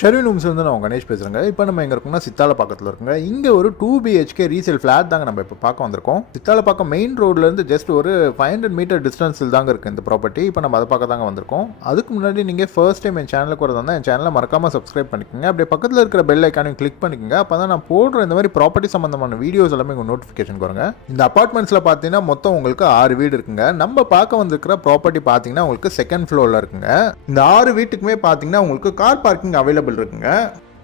Sherwin Holmes வந்து நான் கணேஷ் பேசுகிறேங்க. இப்போ நம்ம எங்கே இருக்கோம்னா சித்தாலப்பாக்கத்தில் இருக்குங்க. இங்கே ஒரு 2 BHK ரீசேல் ஃப்ளாட் தாங்க நம்ம இப்போ பார்க்க வந்திருக்கோம். சித்தாலப்பாக்கம் மெயின் ரோட்லேருந்து ஜஸ்ட் ஒரு 500 மீட்டர் டிஸ்டன்ஸில் தாங்க இருக்குது இந்த ப்ராப்பர்ட்டி. இப்போ நம்ம அதை பார்க்க தாங்க வந்திருக்கோம். அதுக்கு முன்னாடி நீங்கள் ஃபர்ஸ்ட் டைம் என் சேனலுக்கு வரதான் என் சேனலை மறக்காமல் சப்ஸ்கிரைப் பண்ணிக்கோங்க. அப்படியே பக்கத்தில் இருக்கிற பெல் ஐக்கானையும் கிளிக் பண்ணிக்கோங்க. அப்போ தான் நான் போடுற இந்த மாதிரி ப்ராப்பர்ட்டி சம்மந்தமான வீடியோஸ் எல்லாமே உங்கள் நோட்டிஃபிகேஷன் வருங்க. இந்த அப்பார்ட்மெண்ட்ஸில் பார்த்தீங்கன்னா மொத்தம் உங்களுக்கு 6 வீடு இருக்குங்க. நம்ம பார்க்க வந்திருக்கிற ப்ராப்பர்ட்டி பார்த்தீங்கன்னா உங்களுக்கு செகண்ட் ஃப்ளோரில் இருக்குங்க. இந்த 6 வீட்டுக்குமே பார்த்தீங்கன்னா உங்களுக்கு கார் பார்க்கிங் அவைலபிள் இருக்குங்க.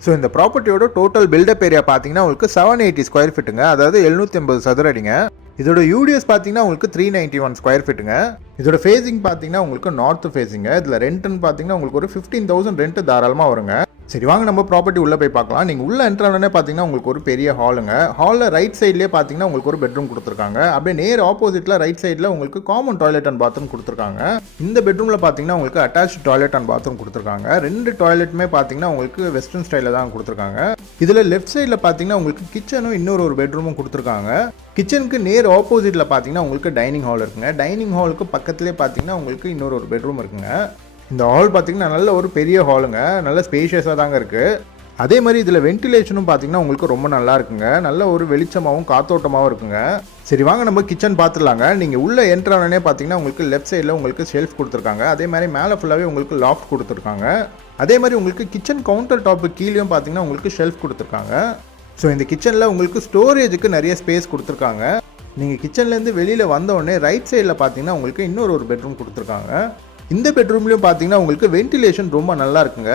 ஸோ இந்த ப்ராப்பர்ட்டியோட டோட்டல் பில்டப் ஏரியா பார்த்தீங்கன்னா உங்களுக்கு 780 ஸ்கொயர் ஃபீட்டுங்க, அதாவது 780 சதுர அடிங்க. இதோட யூடிஎஸ் பார்த்தீங்கன்னா உங்களுக்கு 391 ஸ்கொயர் ஃபீட்டுங்க. இதோட ஃபேஸிங் பார்த்தீங்கன்னா உங்களுக்கு நார்த் ஃபேஸிங்க. இதில் ரெண்ட்னு பார்த்தீங்கன்னா உங்களுக்கு ஒரு 15,000 ரெண்ட் தாராளமாக வருங்க. சரி வாங்க நம்ம ப்ராப்பர்ட்டி உள்ளே போய் பார்க்கலாம். நீங்கள் உள்ள என்ட்ரானே பார்த்தீங்கன்னா உங்களுக்கு ஒரு பெரிய ஹாலுங்க. ஹாலில் ரைட் சைட்லேயே பார்த்தீங்கன்னா உங்களுக்கு ஒரு பெட்ரூம் கொடுத்துருக்காங்க. அப்படியே நேர் ஆப்போசிட்டில் ரைட் சைடில் உங்களுக்கு காமன் டாய்லெட் அண்ட் பாத்ரூம் கொடுத்துருக்காங்க. இந்த பெட்ரூமில் பார்த்தீங்கன்னா உங்களுக்கு அட்டாச் டாய்லெட் அண்ட் பாத்ரூம் கொடுத்துருக்காங்க. 2 டாய்லெட்டுமே பார்த்தீங்கன்னா உங்களுக்கு வெஸ்டர்ன் ஸ்டைலில் தான் கொடுத்துருக்காங்க. இதில் லெஃப்ட் சைடில் பார்த்தீங்கன்னா உங்களுக்கு கிச்சனும் இன்னொரு பெட்ரூமும் கொடுத்துருக்காங்க. கிச்சனுக்கு நேர் ஆப்போசிட்டில் பார்த்தீங்கன்னா உங்களுக்கு டைனிங் ஹால் இருக்குங்க. டைனிங் ஹாலுக்கு பக்கத்துலேயே பார்த்தீங்கன்னா உங்களுக்கு இன்னொரு பெட்ரூம் இருக்குங்க. இந்த ஹால் பார்த்தீங்கன்னா நல்ல ஒரு பெரிய ஹாலுங்க, நல்ல ஸ்பேஷியஸாக தாங்க இருக்குது. அதே மாதிரி இதில் வென்டிலேஷனும் பார்த்தீங்கன்னா உங்களுக்கு ரொம்ப நல்லா இருக்குங்க. நல்ல ஒரு வெளிச்சமாகவும் காத்தோட்டமாகவும் இருக்குங்க. சரி வாங்க நம்ம கிச்சன் பார்த்துடலாங்க. நீங்கள் உள்ளே என்ட்ரானே பார்த்தீங்கன்னா உங்களுக்கு லெஃப்ட் சைடில் உங்களுக்கு ஷெல்ஃப் கொடுத்துருக்காங்க. அதே மாதிரி மேலே ஃபுல்லாகவே உங்களுக்கு லாஃப்ட் கொடுத்துருக்காங்க. அதே மாதிரி உங்களுக்கு கிச்சன் கவுண்டர் டாப்பு கீழேயும் பார்த்தீங்கன்னா உங்களுக்கு ஷெல்ஃப் கொடுத்துருக்காங்க. ஸோ இந்த கிச்சனில் உங்களுக்கு ஸ்டோரேஜுக்கு நிறைய ஸ்பேஸ் கொடுத்துருக்காங்க. நீங்கள் கிச்சன்லேருந்து வெளியில் வந்தோடனே ரைட் சைடில் பார்த்தீங்கன்னா உங்களுக்கு இன்னொரு பெட்ரூம் கொடுத்துருக்காங்க. இந்த பெட்ரூம்லையும் பார்த்தீங்கன்னா உங்களுக்கு வென்டிலேஷன் ரொம்ப நல்லா இருக்குங்க.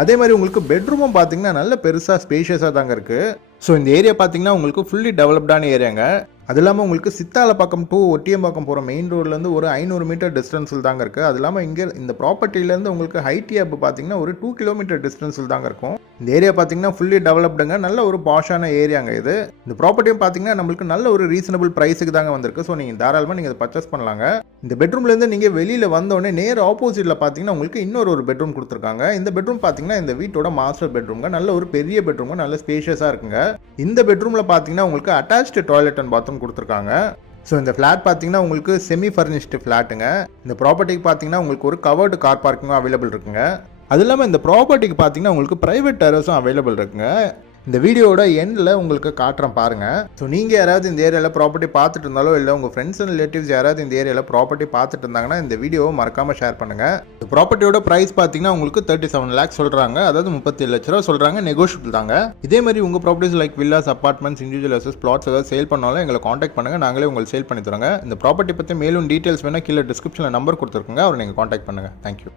அதே மாதிரி உங்களுக்கு பெட்ரூமும் பார்த்தீங்கன்னா நல்ல பெருசாக ஸ்பேஷியஸாக தாங்க இருக்குது. ஸோ இந்த ஏரியா பார்த்தீங்கன்னா உங்களுக்கு ஃபுல்லி டெவலப்டான ஏரியாங்க. அது இல்லாமல் உங்களுக்கு சித்தாலப்பாக்கம் டு ஒட்டியம்பாக்கம் போகிற மெயின் ரோட்லேருந்து ஒரு 500 மீட்டர் டிஸ்டன்ஸில் தாங்க இருக்குது. அது இல்லாமல் இங்கே இந்த ப்ராப்பர்ட்டிலேருந்து உங்களுக்கு ஹைட்டி அப் பார்த்தீங்கன்னா ஒரு 2 கிலோமீட்டர் டிஸ்டன்ஸில் தாங்க இருக்கும். இந்த ஏரியா பார்த்தீங்கன்னா ஃபுல்லி டெவலப்டுங்க, நல்ல ஒரு பாஷான ஏரியாங்க இது. இந்த ப்ராப்பர்ட்டியும் பார்த்தீங்கன்னா நம்மளுக்கு நல்ல ஒரு ரீசனபிள் ப்ரைஸுக்கு தாங்க வந்திருக்கு. ஸோ நீங்கள் தாராளமாக நீங்கள் பர்ச்சேஸ் பண்ணலாங்க. இந்த பெட்ரூம்லேருந்து நீங்கள் வெளியில் வந்தோடனே நேர் ஆப்போசிட்டில் பார்த்தீங்கன்னா உங்களுக்கு இன்னொரு பெட்ரூம் கொடுத்துருக்காங்க. இந்த பெட்ரூம் பார்த்தீங்கன்னா இந்த வீட்டோட மாஸ்டர் பெட்ரூம்ங்க. நல்ல ஒரு பெரிய பெட்ரூம்ங்க, நல்ல ஸ்பேஷியஸாக இருக்குங்க. இந்த பெட்ரூமில் பார்த்தீங்கன்னா உங்களுக்கு அட்டாச்டு டாய்லெட் அண்ட் பாத்ரூம் கொடுத்துருக்காங்க. ஸோ இந்த ஃப்ளாட் பார்த்தீங்கன்னா உங்களுக்கு செமி ஃபர்னிஷ்டு ஃப்ளாட்டுங்க. இந்த ப்ராப்பர்ட்டிக்கு பார்த்தீங்கன்னா உங்களுக்கு ஒரு கவர்டு கார் பார்க்கிங்கும் அவைலபிள் இருக்குங்க. அது இல்லாமல் இந்த ப்ராப்பர்ட்டிக்கு பார்த்தீங்கன்னா உங்களுக்கு ப்ரைவேட் டெரஸும் அவைலபிள் இருக்குங்க. இந்த வீடியோட எண்டில் உங்களுக்கு காட்டுறேன் பாருங்கள். ஸோ நீங்கள் யாராவது இந்த ஏரியாவில் ப்ராப்பர்ட்டி பார்த்துட்டு இருந்தாலோ இல்லை உங்கள் ஃப்ரெண்ட்ஸ் அண்ட் ரிலேட்டிவ்ஸ் யாராவது இந்த ஏரியாவில் ப்ராப்பர்ட்டி பார்த்துட்டு இருந்தாங்கன்னா இந்த வீடியோவை மறக்காமல் ஷேர் பண்ணுங்கள். இந்த ப்ராப்பர்ட்டியோட ப்ரைஸ் பார்த்தீங்கன்னா உங்களுக்கு 37 lakhs சொல்கிறாங்க, அதாவது 37 லட்ச ரூபா சொல்கிறாங்க. நெகோஷியபிள் தாங்க. இதே மாதிரி உங்கள் properties like villas, apartments, individual houses, flats ஏதாவது சேல் பண்ணாலும் எங்களை காண்டாக்ட் பண்ணுங்கள். நாங்களே உங்களுக்கு சேல் பண்ணி தரோங்க. இந்த ப்ராப்பர்ட்டி பற்றி மேலும் டீட்டெயில்ஸ் வேணால் கீழே டிஸ்கிரிப்ஷனில் நம்பர் கொடுத்துருக்குங்க, அவரை நீங்கள் காண்டாக்ட் பண்ணுங்கள். தேங்க்யூ.